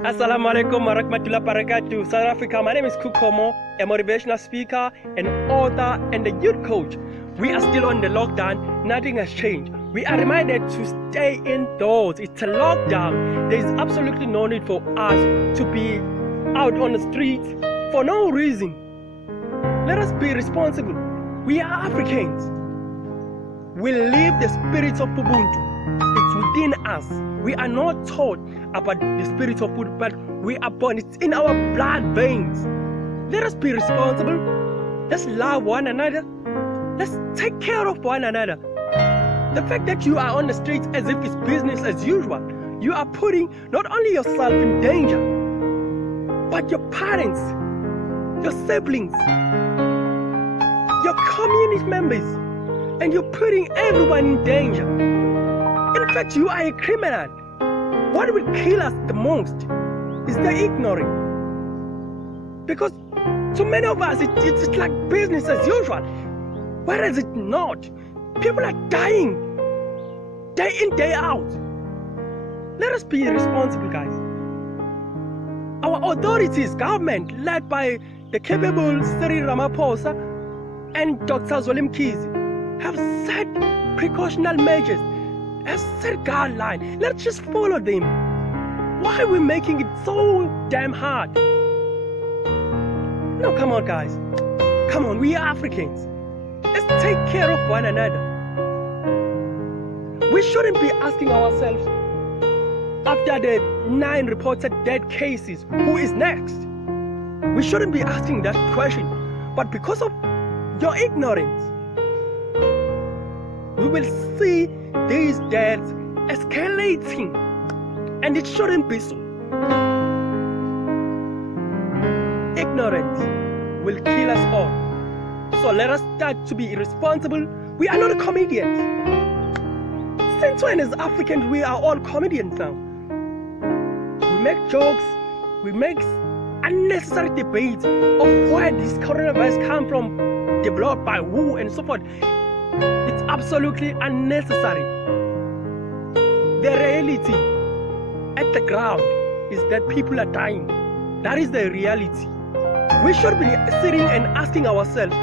Assalamu alaikum wa rahmatullahi wa barakatuh. South Africa, my name is Skhu Khomo, a motivational speaker, an author, and a youth coach. We are still on the lockdown, nothing has changed. We are reminded to stay indoors. It's a lockdown. There is absolutely no need for us to be out on the streets for no reason. Let us be responsible. We are Africans. We live the spirit of Ubuntu. It's within us. We are not taught about the spirit of food, but we are born. It's in our blood veins. Let us be responsible. Let's love one another. Let's take care of one another. The fact that you are on the streets as if it's business as usual, you are putting not only yourself in danger, but your parents, your siblings, your community members, and you're putting everyone in danger. In fact, you are a criminal. What will kill us the most is the ignorant. Because to many of us, it's like business as usual. Whereas it's not. People are dying, day in, day out. Let us be responsible, guys. Our authorities, government, led by the capable Cyril Ramaphosa and Dr. Zweli Mkhize, have set precautionary measures, have set guidelines. Let's just follow them. Why are we making it so damn hard? No, come on, guys. Come on, we are Africans. Let's take care of one another. We shouldn't be asking ourselves, after the 9 reported dead cases, who is next? We shouldn't be asking that question. But because of your ignorance, we will see these deaths escalating, and it shouldn't be so. Ignorance will kill us all. So let us start to be irresponsible. We are not comedians. Since when as Africans we are all comedians now? We make jokes, we make unnecessary debates of where this coronavirus come from, developed by who and so forth. It's absolutely unnecessary. The reality at the ground is that people are dying. That is the reality. We should be sitting and asking ourselves,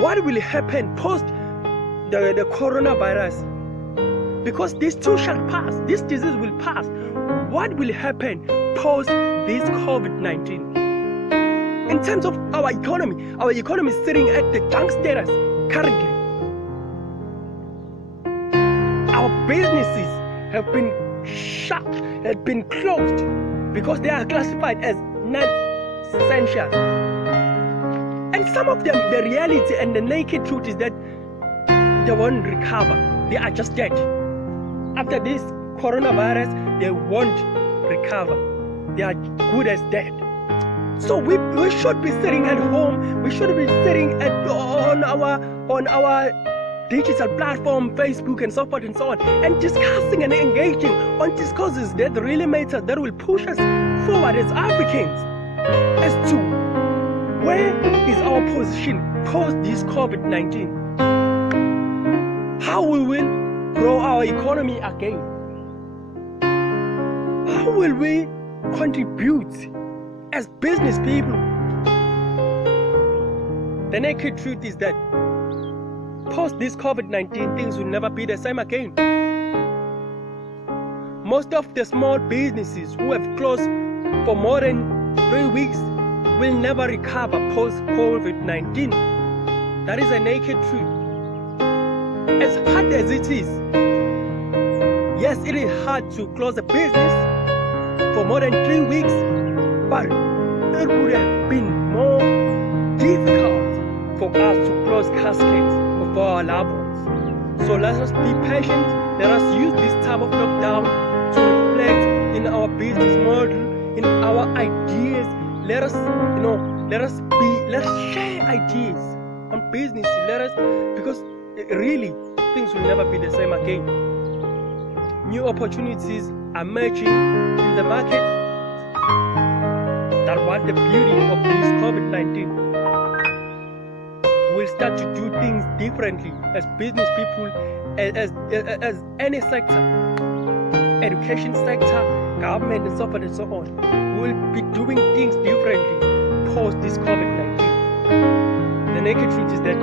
what will happen post the coronavirus? Because this too shall pass. This disease will pass. What will happen post this COVID-19? In terms of our economy is sitting at the junk status currently. Our businesses have been shut, have been closed because they are classified as non-essential. And some of them, the reality and the naked truth is that they won't recover. They are just dead. After this coronavirus, they won't recover. They are good as dead. So we should be sitting at home. We should be sitting on our digital platform, Facebook and so forth and so on, and discussing and engaging on discourses that really matter, that will push us forward as Africans as to where is our position post this COVID-19. How we will grow our economy again. How will we contribute as business people? The naked truth is that post this COVID-19, things will never be the same again. Most of the small businesses who have closed for more than 3 weeks will never recover post COVID-19. That is a naked truth. As hard as it is, yes, it is hard to close a business for more than 3 weeks, but it would have been more difficult for us to close caskets of our loved ones. So let us be patient. Let us use this time of lockdown to reflect in our business model, in our ideas. Let's share ideas on business. Because really, things will never be the same again. New opportunities are emerging in the market. That what the beauty of this COVID-19. We'll start to do things differently as business people, as any sector, education sector, government and so forth and so on. We'll be doing things differently post this COVID-19. The naked truth is that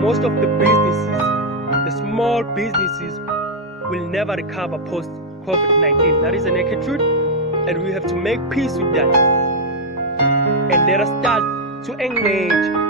most of the businesses, the small businesses, will never recover post COVID-19. That is the naked truth, and we have to make peace with that. And let us start to engage